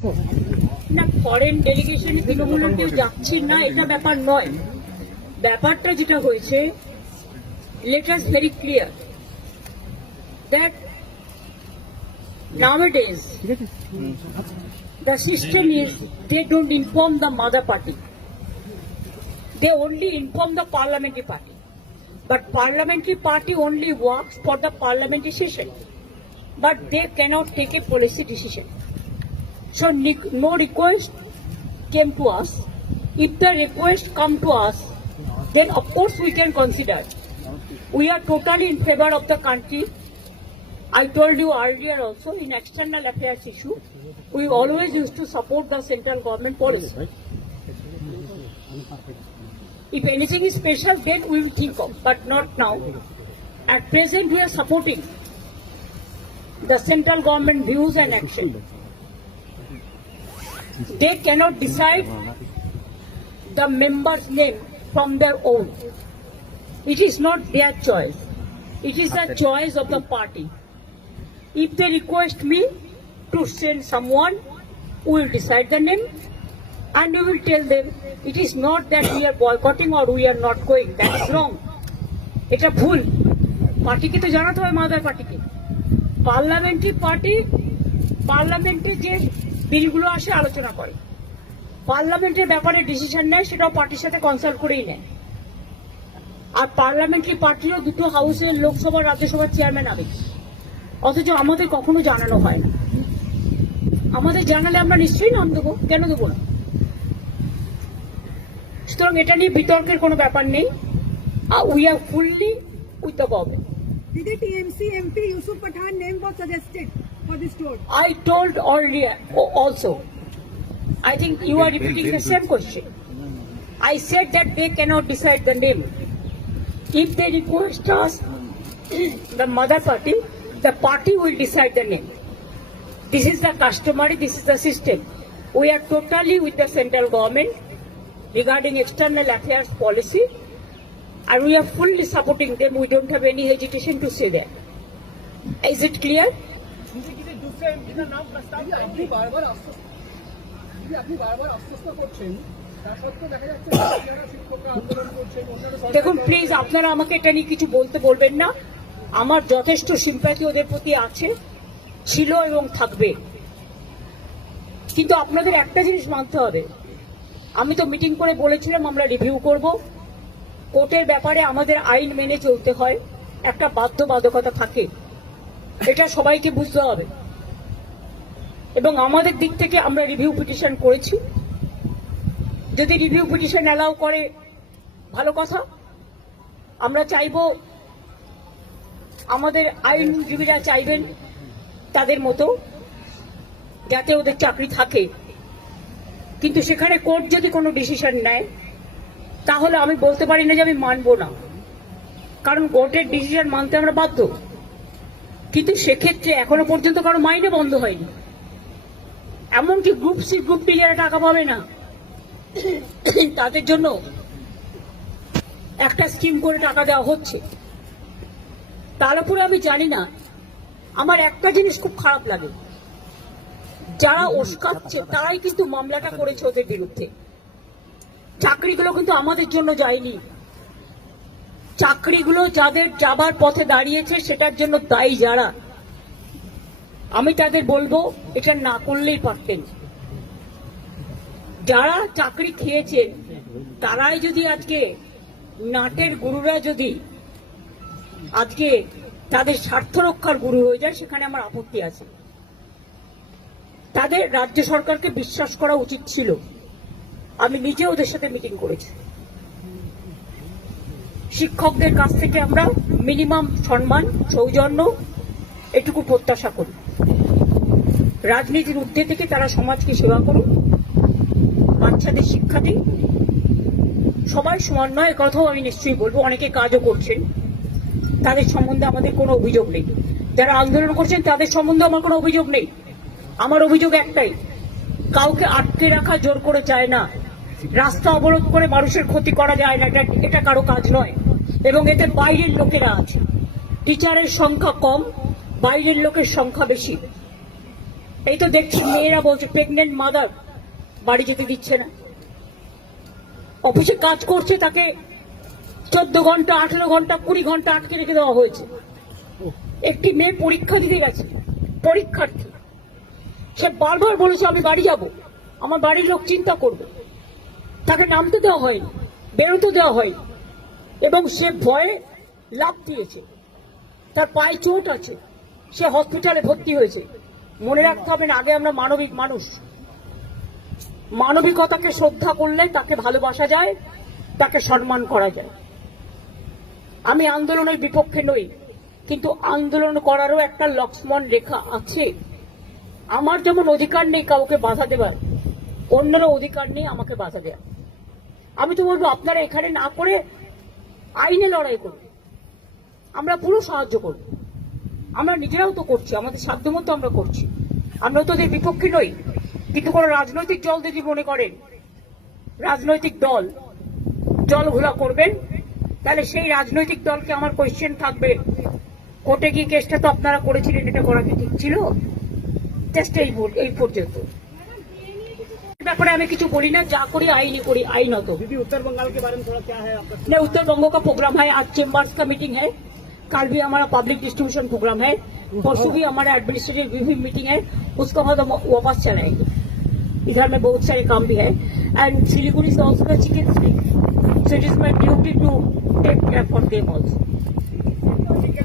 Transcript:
না, ফরেন ডেলিগেশনে তৃণমূলের কেউ যাচ্ছি না এটা ব্যাপার নয়। ব্যাপারটা যেটা হয়েছে, let us very clear that nowadays the system is they don't inform the mother party, they only inform the parliamentary party, but parliamentary party only works for the parliamentary session, but they cannot take a policy decision. So no request came to us. If the request come to us, then of course we can consider. We are totally in favor of the country. I told you earlier also, in external affairs issue, we always used to support the central government policy. If anything is special, then we will think of, but not now. At present, we are supporting the central government views and action. They cannot decide the member's name from their own. It is not their choice. It is the choice of the party. If they request me to send someone, we will decide the name and we will tell them. It is not that we are boycotting or we are not going. That is wrong. এটা ভুল। পার্টিকে তো জানাতে হবে, mother পার্টিকে। পার্লামেন্টে যে বিলগুলো আসে আলোচনা করে, পার্লামেন্টের ব্যাপারে ডিসিশন নেয়, সেটাও পার্টির সাথে কনসাল্ট করেই নেয়। আর পার্লামেন্টারি পার্টিরও দুটো হাউসের লোকসভা রাজ্যসভার চেয়ারম্যান হবে, অথচ আমাদের কখনো জানানো হয় না। আমাদের জানালে আমরা নিশ্চয়ই নাম দেবো, কেন দেবো না? সুতরাং এটা নিয়ে বিতর্কের কোনো ব্যাপার নেই। We are fully with the government. Did the TMC MP Yusuf Pathan name was suggested for this tour? I told earlier also. I think you are repeating the same question. I said that they cannot decide the name. If they request us, the mother party, the party will decide the name. This is the customary, this is the system. We are totally with the central government regarding external affairs policy, and we are fully supporting them. We don't have any hesitation to say that. Is it clear? দেখুন please, আপনারা আমাকে এটা নিয়ে কিছু বলতে বলবেন না। আমার যথেষ্ট সিম্প্যাথি ওদের প্রতি আছে, ছিল এবং থাকবে। কিন্তু আপনাদের একটা জিনিস মানতে হবে, আমি তো মিটিং করে বলেছিলাম আমরা রিভিউ করব। কোর্টের ব্যাপারে আমাদের আইন মেনে চলতে হয়, একটা বাধ্যবাধকতা থাকে, এটা সবাইকে বুঝতে হবে। এবং আমাদের দিক থেকে আমরা রিভিউ পিটিশন করেছি। যদি রিভিউ পিটিশন অ্যালাউ করে ভালো কথা। আমরা চাইব, আমাদের আইনজীবীরা চাইবেন তাদের মতো যাতে ওদের চাকরি থাকে। কিন্তু সেখানে কোর্ট যদি কোনো ডিসিশন নেয়, তাহলে আমি বলতে পারি না যে আমি মানবো না, কারণ কোর্টের ডিসিশন মানতে আমরা বাধ্য। কিন্তু সেক্ষেত্রে এখনো পর্যন্ত কারো মাইনে বন্ধ হয়নি। এমনকি গ্রুপ সি গ্রুপ ডি যারা টাকা পাবে না, তাদের জন্য একটা স্কিম করে টাকা দেওয়া হচ্ছে। তার উপরে আমি জানি না, আমার একটা জিনিস খুব খারাপ লাগে, যারা ওস্কাচ্ছে তারাই কিন্তু মামলাটা করেছে ওদের বিরুদ্ধে। চাকরিগুলো কিন্তু আমাদের জন্য যায়নি। চাকরিগুলো যাদের যাবার পথে দাঁড়িয়েছে সেটার জন্য দায়ী যারা, আমি তাদের বলবো এটা না করলেই পারতেন। যারা চাকরি খেয়েছে তারাই যদি আজকে নাটের গুরুরা যদি আজকে তাদের স্বার্থ রক্ষার গুরু হয়ে যায়, সেখানে আমার আপত্তি আছে। তাদের রাজ্য সরকারকে বিশ্বাস করা উচিত ছিল। আমি নিজে ওদের সাথে মিটিং করেছি। শিক্ষকদের কাছ থেকে আমরা মিনিমাম সম্মান, সৌজন্য এটুকু প্রত্যাশা করি। রাজনীতির ঊর্ধ্বে থেকে তারা সমাজকে সেবা করুন, বাচ্চাদের শিক্ষা দিন। সবাই সমান নয়, কথাও আমি নিশ্চয়ই বলবো। অনেকে কাজও করছেন, তাদের সম্বন্ধে আমাদের কোনো অভিযোগ নেই। যারা আন্দোলন করছেন তাদের সম্বন্ধে আমার কোনো অভিযোগ নেই। আমার অভিযোগ একটাই, কাউকে আটকে রাখা জোর করে যায় না, রাস্তা অবরোধ করে মানুষের ক্ষতি করা যায় না, এটা কারো কাজ নয়। এবং এতে বাইরের লোকেরা আছে, টিচারের সংখ্যা কম, বাইরের লোকের সংখ্যা বেশি। এই তো দেখছি মেয়েরা বলছে প্রেগনেন্ট মাদার বাড়ি যেতে দিচ্ছে না, অফিসে কাজ করছে তাকে 14 ঘন্টা 18 ঘন্টা 20 ঘন্টা আটকে রেখে দেওয়া হয়েছে। একটি মেয়ে পরীক্ষা দিতে গেছে, পরীক্ষার্থী, সে বারবার বলেছে আমি বাড়ি যাব, আমার বাড়ির লোক চিন্তা করবে, তাকে নামতে দেওয়া হয়নি, বেরোতে দেওয়া হয়নি, এবং সে ভয়ে লাফ দিয়েছে, তার পায়ে চোট আছে, সে হসপিটালে ভর্তি হয়েছে। মনে রাখতে হবে না, আগে আমরা মানবিক মানুষ, মানবিকতাকে শ্রদ্ধা করলে তাকে ভালোবাসা যায়, তাকে সম্মান করা যায়। আমি আন্দোলনের বিপক্ষে নই, কিন্তু আন্দোলন করারও একটা লক্ষ্মণ রেখা আছে। আমার যেমন অধিকার নেই কাউকে বাধা দেবার, অন্যেরও অধিকার নেই আমাকে বাধা দেওয়া। আমি তো বলবো আপনারা এখানে না করে আইনে লড়াই করুন, আমরা পুরো সাহায্য করব। আমরা নিজেরাও তো করছি, আমাদের সাধ্যমতো আমরা করছি, আমরা তো ওদের বিপক্ষে নই। কিন্তু কোন রাজনৈতিক দল যদি মনে করেন রাজনৈতিক দল জল ঘোলা করবেন, তাহলে সেই রাজনৈতিক দলকে আমার কোয়েশ্চেন থাকবে, কোর্টে গিয়ে কেসটা তো আপনারা করেছিলেন, এটা করা কি ঠিক ছিল? জাস্ট এই পর্যন্ত ব্যাপারে আমি কিছু বলি না, যা করি আইনি করি, আইনত। दीदी उत्तर बंगाल के बारे में थोड़ा क्या है आपका? नहीं, उत्तर बंगो का प्रोग्राम है, आज चेंबर्स का मीटिंग है, कल भी हमारा पब्लिक डिस्ट्रीब्यूशन प्रोग्राम है, परसों भी हमारा एडमिनिस्ट्रेटिव रिव्यू मीटिंग है, उसके बाद हम वापस चलाएंगे। इधर में बहुत सारे काम भी है, एंड सिलीगुड़ी से also chicken steak, so it is my duty to take care for them also.